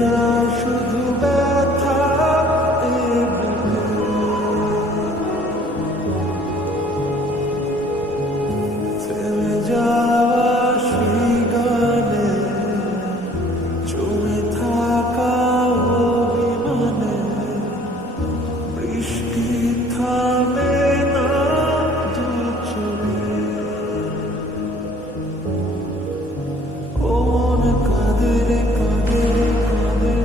যায় শুধু ব্যথা এ বুকে। থেমে যাওয়া সেই গানে জমে থাকা অভিমানে বৃষ্টি থামে না দু চোখে। ও মন কাঁদে রে কাঁদে রে কাঁদে,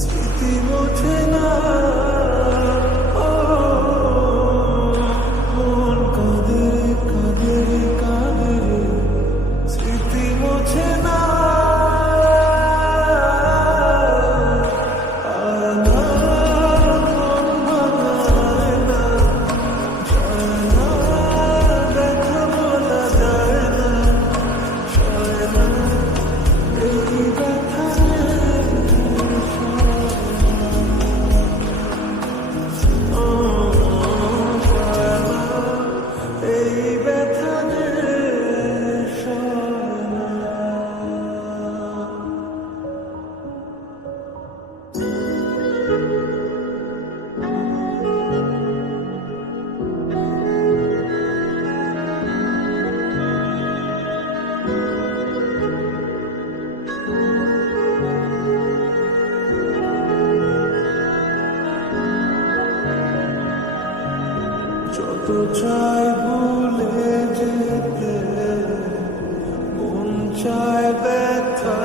স্মৃতি মোছে না। ও মন কাঁদে রে কাঁদে রে কাঁদে, স্মৃতি মোছে না। আয় না মন ভাঙায় না, যায় না দেখা বলা যায় না, সয় না এই ব্যথা এই ব্যথা সয় না। যত চাই ভুলে যেতে, মন চায় ব্যথা